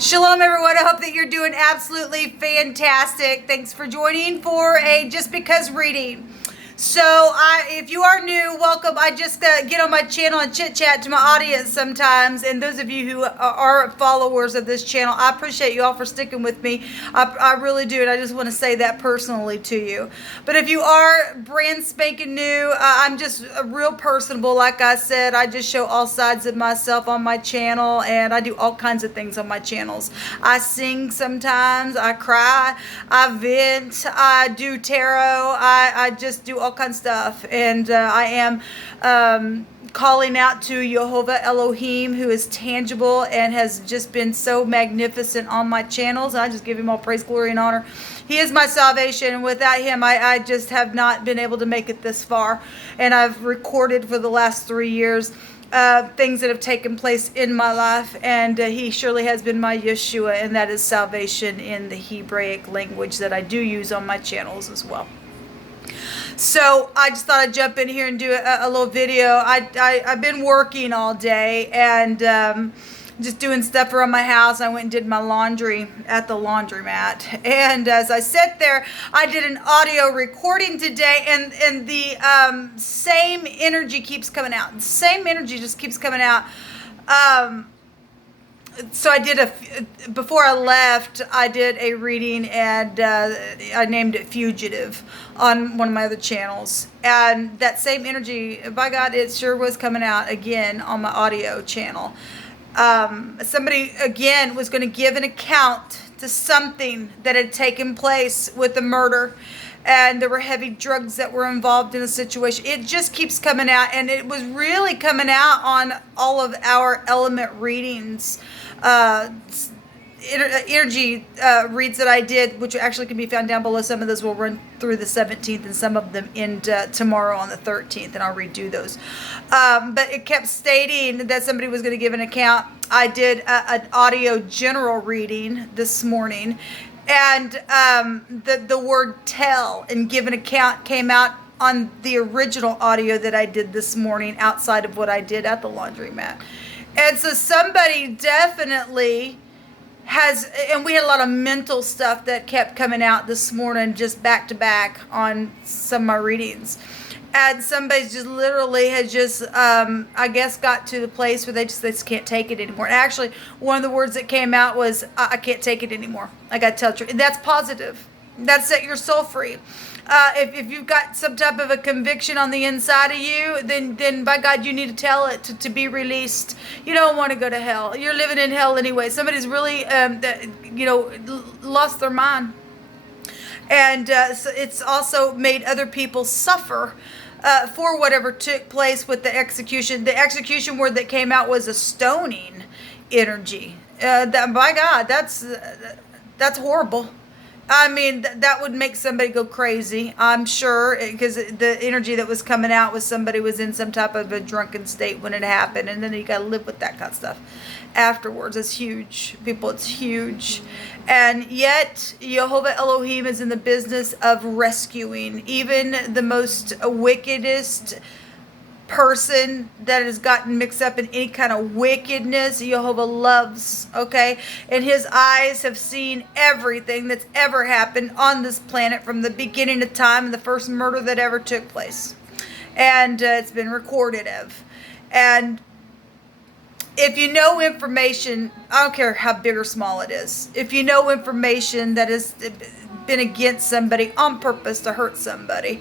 Shalom, everyone. I hope that you're doing absolutely fantastic. Thanks for joining for a Just Because reading. So, if you are new, welcome. I just get on my channel and chit-chat to my audience sometimes. And those of you who are followers of this channel, I appreciate you all for sticking with me. I really do, and I just want to say that personally to you. But if you are brand spanking new, I'm just real personable. Like I said, I just show all sides of myself on my channel, and I do all kinds of things on my channels. I sing sometimes, I cry, I vent, I do tarot, I just do all kinds of stuff, and I am calling out to Jehovah Elohim, who is tangible and has just been so magnificent on my channels. I just give him all praise, glory, and honor. He is my salvation, and without him, I just have not been able to make it this far. And I've recorded for the last 3 years things that have taken place in my life, and he surely has been my Yeshua, and that is salvation in the Hebraic language that I do use on my channels as well. So I just thought I'd jump in here and do a little video. I've been working all day and just doing stuff around my house. I went and did my laundry at the laundromat. And as I sat there, I did an audio recording today, and the same energy keeps coming out. The same energy just keeps coming out. So I did before I left, I did a reading, and I named it Fugitive on one of my other channels. And that same energy, by God, it sure was coming out again on my audio channel. Somebody, again, was going to give an account to something that had taken place with the murder. And there were heavy drugs that were involved in the situation. It just keeps coming out, and it was really coming out on all of our element readings, energy reads that I did, which actually can be found down below. Some of those will run through the 17th, and some of them end tomorrow on the 13th, and I'll redo those. But it kept stating that somebody was going to give an account. I did an audio general reading this morning, and the word tell and give an account came out on the original audio that I did this morning outside of what I did at the laundromat. And so somebody definitely has, and we had a lot of mental stuff that kept coming out this morning just back to back on some of my readings. And somebody's just literally has just, I guess, got to the place where they just can't take it anymore. And actually, one of the words that came out was, I can't take it anymore. I got to tell the truth. And that's positive. That set your soul free. If you've got some type of a conviction on the inside of you, then by God, you need to tell it to be released. You don't want to go to hell. You're living in hell anyway. Somebody's really, lost their mind. And so it's also made other people suffer for whatever took place with the execution. The execution word that came out was a stoning energy. By God, that's horrible. I mean, that would make somebody go crazy, I'm sure, because the energy that was coming out was somebody was in some type of a drunken state when it happened, and then you got to live with that kind of stuff afterwards. It's huge, people, it's huge. And yet, Jehovah Elohim is in the business of rescuing even the most wickedest person that has gotten mixed up in any kind of wickedness. Jehovah loves, okay? And his eyes have seen everything that's ever happened on this planet from the beginning of time and the first murder that ever took place. And it's been recorded of. And if you know information, I don't care how big or small it is, if you know information that has been against somebody on purpose to hurt somebody,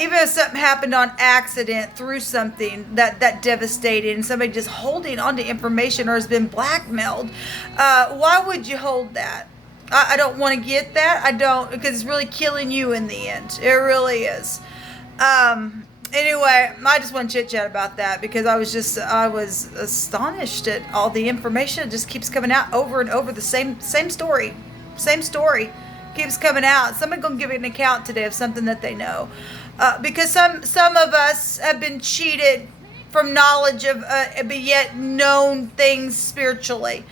even if something happened on accident through something that devastated, and somebody just holding on to information or has been blackmailed, why would you hold that? I don't want to get that. I don't, because it's really killing you in the end. It really is. Anyway, I just want to chit chat about that because I was astonished at all the information. It just keeps coming out over and over. The same story keeps coming out. Somebody gonna give an account today of something that they know, because some of us have been cheated from knowledge of, but yet known things spiritually,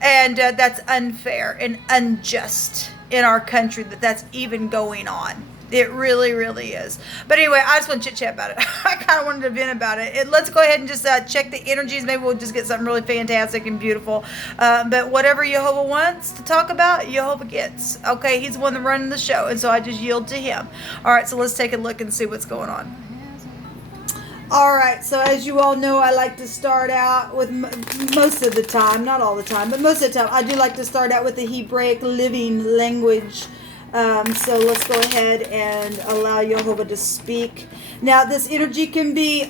and that's unfair and unjust in our country that's even going on. It really, really is. But anyway, I just want to chit-chat about it. I kind of wanted to vent about it. Let's go ahead and just check the energies. Maybe we'll just get something really fantastic and beautiful. But whatever Jehovah wants to talk about, Jehovah gets. Okay, he's the one that's running the show, and so I just yield to him. All right, so let's take a look and see what's going on. All right, so as you all know, I like to start out with most of the time, not all the time, but most of the time, I do like to start out with the Hebraic living language. So let's go ahead and allow Jehovah to speak. Now, this energy can be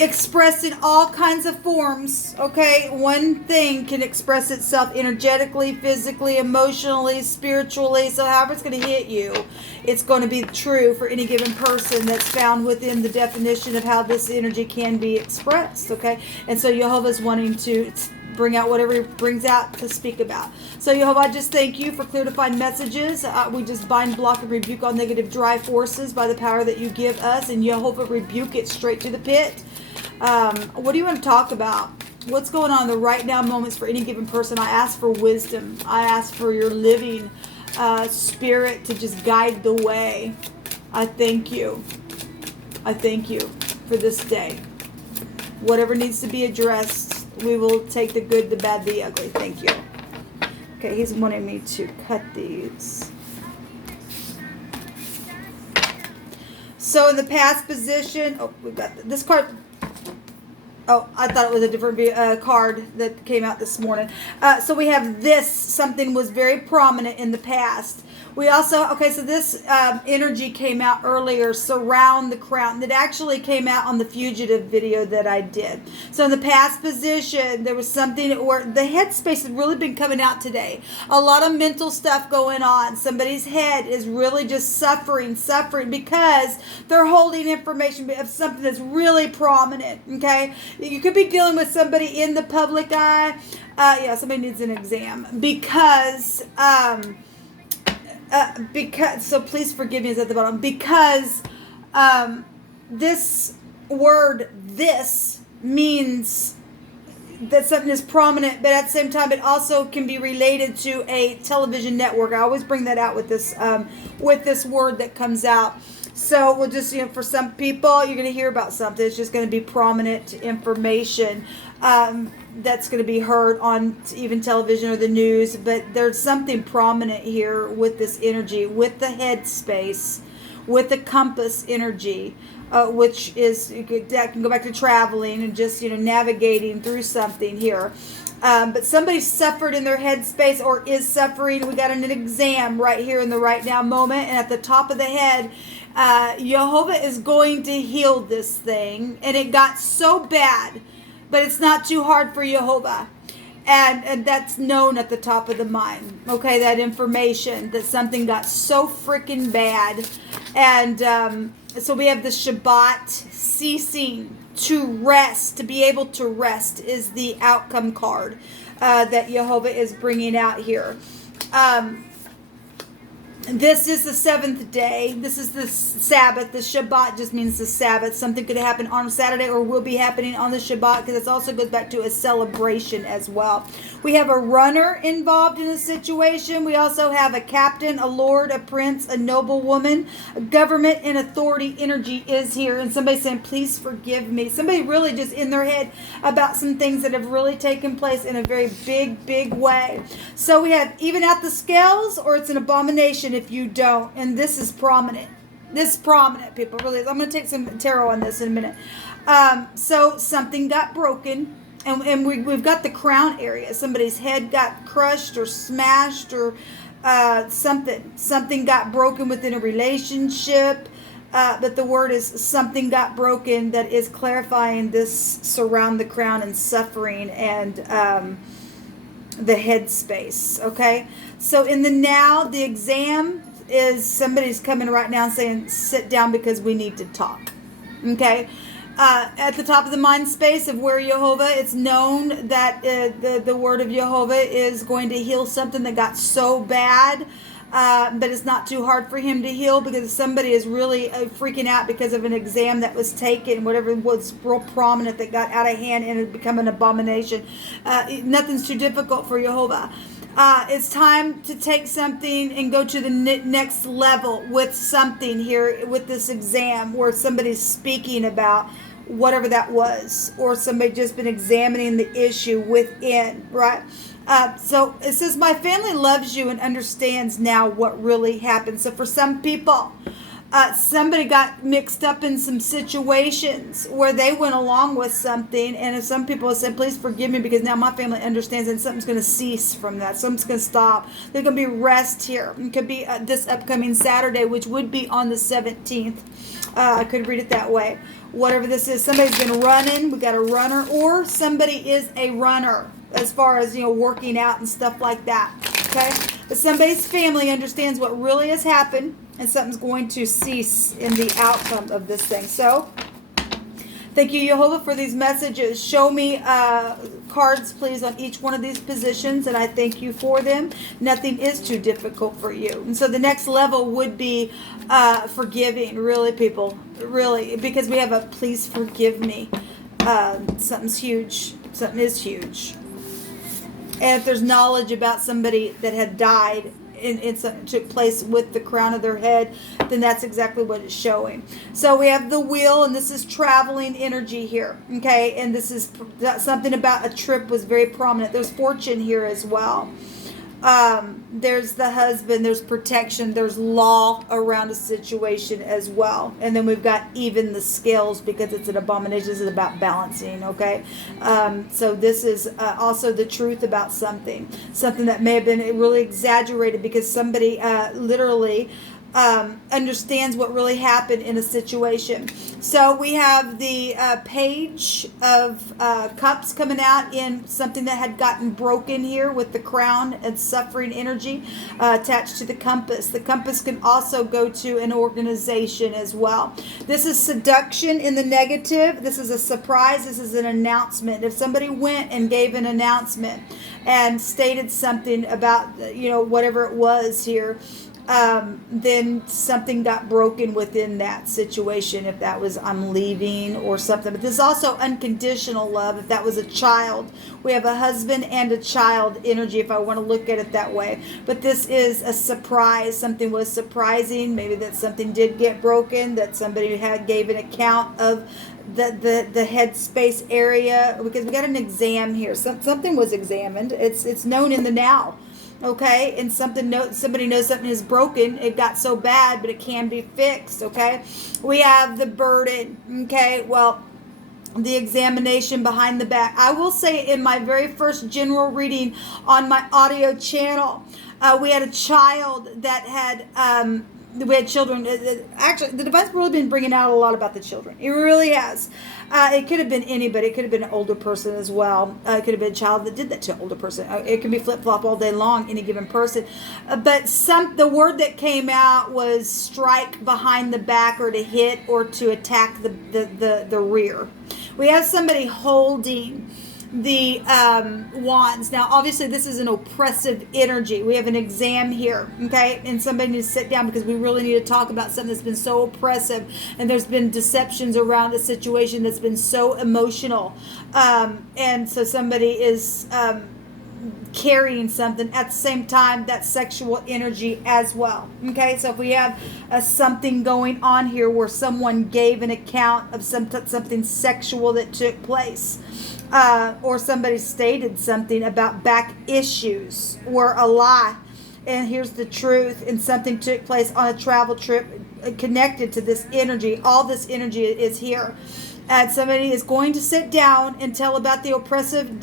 expressed in all kinds of forms, okay? One thing can express itself energetically, physically, emotionally, spiritually. So however it's going to hit you, it's going to be true for any given person that's found within the definition of how this energy can be expressed, okay? And so Jehovah's wanting to bring out whatever he brings out to speak about. So Jehovah, I just thank you for clear defined messages. We just bind, block, and rebuke all negative dry forces by the power that you give us. And Jehovah, rebuke it straight to the pit. What do you want to talk about? What's going on in the right now moments for any given person? I ask for wisdom. I ask for your living spirit to just guide the way. I thank you. I thank you for this day. Whatever needs to be addressed, we will take the good, the bad, the ugly. Thank you. Okay, he's wanting me to cut these. So in the past position, we've got this card. Oh, I thought it was a different card that came out this morning. So we have this. Something was very prominent in the past. We also, okay, so this energy came out earlier, surround the crown. That actually came out on the fugitive video that I did. So in the past position, there was something where the headspace has really been coming out today. A lot of mental stuff going on. Somebody's head is really just suffering because they're holding information of something that's really prominent, okay? You could be dealing with somebody in the public eye. Yeah, somebody needs an exam because so please forgive me, is at the bottom, because this word, this, means that something is prominent, but at the same time it also can be related to a television network. I always bring that out with this word that comes out. So we'll just, for some people, you're going to hear about something. It's just going to be prominent information that's going to be heard on even television or the news. But there's something prominent here with this energy, with the head space, with the compass energy, which is, that can go back to traveling and just, navigating through something here. But somebody suffered in their headspace or is suffering. We got an exam right here in the right now moment. And at the top of the head, Jehovah is going to heal this thing. And it got so bad, but it's not too hard for Jehovah. And that's known at the top of the mind. Okay, that information that something got so freaking bad. And so we have the Shabbat, ceasing to rest, to be able to rest is the outcome card that Jehovah is bringing out here. This is the seventh day. This is the Sabbath. The Shabbat just means the Sabbath. Something could happen on Saturday or will be happening on the Shabbat, because it also goes back to a celebration as well. We have a runner involved in a situation. We also have a captain, a lord, a prince, a noblewoman, a government and authority energy is here. And somebody saying, please forgive me. Somebody really just in their head about some things that have really taken place in a very big, big way. So we have even out the scales, or it's an abomination if you don't. And this is prominent. This is prominent, people. Really is. I'm going to take some tarot on this in a minute. So something got broken. And we've got the crown area. Somebody's head got crushed or smashed, or something got broken within a relationship. But the word is something got broken, that is clarifying this surround the crown and suffering and the head space. Okay. So in the now, the exam is somebody's coming right now and saying, sit down because we need to talk. Okay. At the top of the mind space of where Jehovah, it's known that the word of Jehovah is going to heal something that got so bad, but it's not too hard for him to heal, because somebody is really freaking out because of an exam that was taken, whatever was real prominent that got out of hand and it become an abomination. Nothing's too difficult for Jehovah. It's time to take something and go to the next level with something here with this exam where somebody's speaking about whatever that was, or somebody just been examining the issue within, right? So it says, my family loves you and understands now what really happened. So for some people, somebody got mixed up in some situations where they went along with something, and if some people have said, please forgive me because now my family understands, and something's going to cease from that. Something's going to stop. There's going to be rest here. It could be this upcoming Saturday, which would be on the 17th. I could read it that way. Whatever this is, somebody's been running. We got a runner, or somebody is a runner as far as, working out and stuff like that. Okay? But somebody's family understands what really has happened, and something's going to cease in the outcome of this thing. So, thank you, Jehovah, for these messages. Show me cards, please, on each one of these positions, and I thank you for them. Nothing is too difficult for you. And so the next level would be forgiving, really, people. Really, because we have a please forgive me. Something's huge. Something is huge. And if there's knowledge about somebody that had died, and something took place with the crown of their head, then that's exactly what it's showing. So we have the wheel, and this is traveling energy here, okay? And this is something about a trip was very prominent. There's fortune here as well. There's the husband, there's protection, there's law around a situation as well. And then we've got even the scales, because it's an abomination. This is about balancing, okay? So this is also the truth about something that may have been really exaggerated because somebody literally understands what really happened in a situation. So we have the page of cups coming out in something that had gotten broken here with the crown and suffering energy attached to the compass. The compass can also go to an organization as well. This is seduction in the negative. This is a surprise. This is an announcement. If somebody went and gave an announcement and stated something about, whatever it was here, then something got broken within that situation, if that was I'm leaving or something. But this is also unconditional love. If that was a child, we have a husband and a child energy, if I want to look at it that way. But this is a surprise. Something was surprising. Maybe that something did get broken, that somebody gave an account of the headspace area, because we got an exam here. Something was examined. It's known in the now. Okay, and somebody knows something is broken. It got so bad, but it can be fixed. Okay, we have the burden. Okay, well, the examination behind the back. I will say, in my very first general reading on my audio channel, we had a child that had we had children. Actually, the device really been bringing out a lot about the children. It really has. It could have been anybody. It could have been an older person as well. It could have been a child that did that to an older person. It can be flip-flop all day long, any given person. But the word that came out was strike behind the back, or to hit, or to attack the rear. We have somebody holding the wands. Now, obviously, this is an oppressive energy. We have an exam here, okay? And somebody needs to sit down, because we really need to talk about something that's been so oppressive, and there's been deceptions around a situation that's been so emotional. And so somebody is carrying something at the same time, that sexual energy as well. Okay, so if we have something going on here where someone gave an account of something sexual that took place, or somebody stated something about back issues, or a lie, and here's the truth, and something took place on a travel trip connected to this energy. All this energy is here, and somebody is going to sit down and tell about the oppressive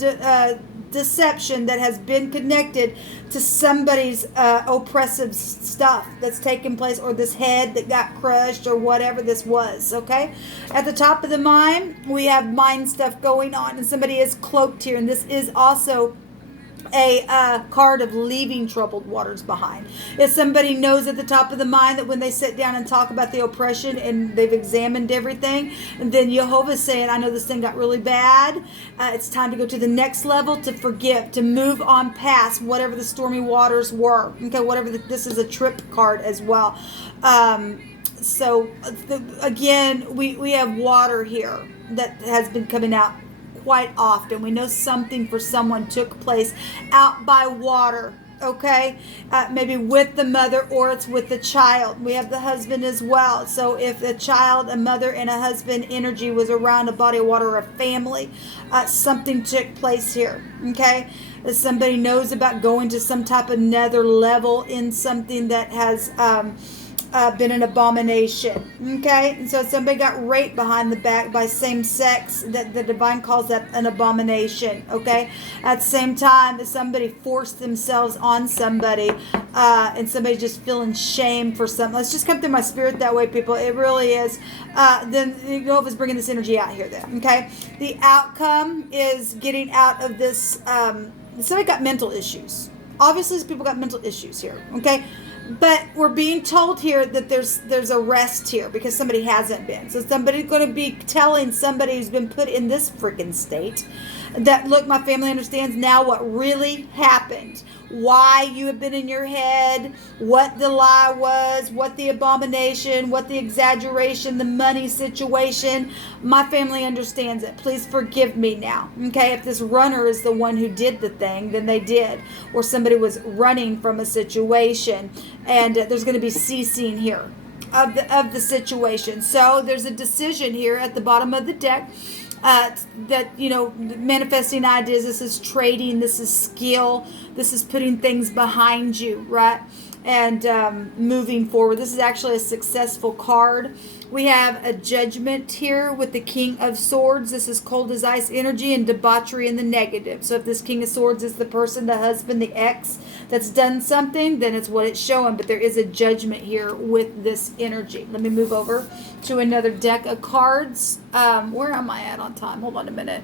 deception that has been connected to somebody's oppressive stuff that's taken place, or this head that got crushed, or whatever this was. Okay, at the top of the mind, we have mind stuff going on, and somebody is cloaked here, and this is also a card of leaving troubled waters behind. If somebody knows at the top of the mind that when they sit down and talk about the oppression and they've examined everything, and then Jehovah's saying, I know this thing got really bad. It's time to go to the next level, to forgive, to move on past whatever the stormy waters were. Okay, this is a trip card as well. Again, we have water here that has been coming out quite often. We know something for someone took place out by water. okay? Maybe with the mother, or it's with the child. We have the husband as well. So if a child, a mother, and a husband energy was around a body of water or a family, something took place here, okay? Somebody knows about going to some type of nether level in something that has been an abomination, okay? And so somebody got raped behind the back by same sex, that the divine calls that an abomination, okay? At the same time, if somebody forced themselves on somebody, and somebody just feeling shame for something, let's just come through my spirit that way, people. It really is. Then Jehovah's bringing this energy out here then, okay? The outcome is getting out of this. Somebody got mental issues. Obviously, these people got mental issues here, okay? But we're being told here that there's a rest here because somebody hasn't been. So somebody's going to be telling somebody who's been put in this freaking state that, look, my family understands now what really happened. Why you have been in your head, what the lie was, what the abomination, what the exaggeration, the money situation. My family understands it. Please forgive me now. Okay, if this runner is the one who did the thing, then they did. Or somebody was running from a situation, and there's going to be ceasing here of the situation. So there's a decision here at the bottom of the deck. That, you know, manifesting ideas, this is trading, this is skill, this is putting things behind you, right? And moving forward. This is actually a successful card. We have a judgment here with the King of Swords. This is cold as ice energy and debauchery in the negative. So if this King of Swords is the person, the husband, the ex that's done something, then it's what it's showing. But there is a judgment here with this energy. Let me move over to another deck of cards. Where am I at on time? Hold on a minute.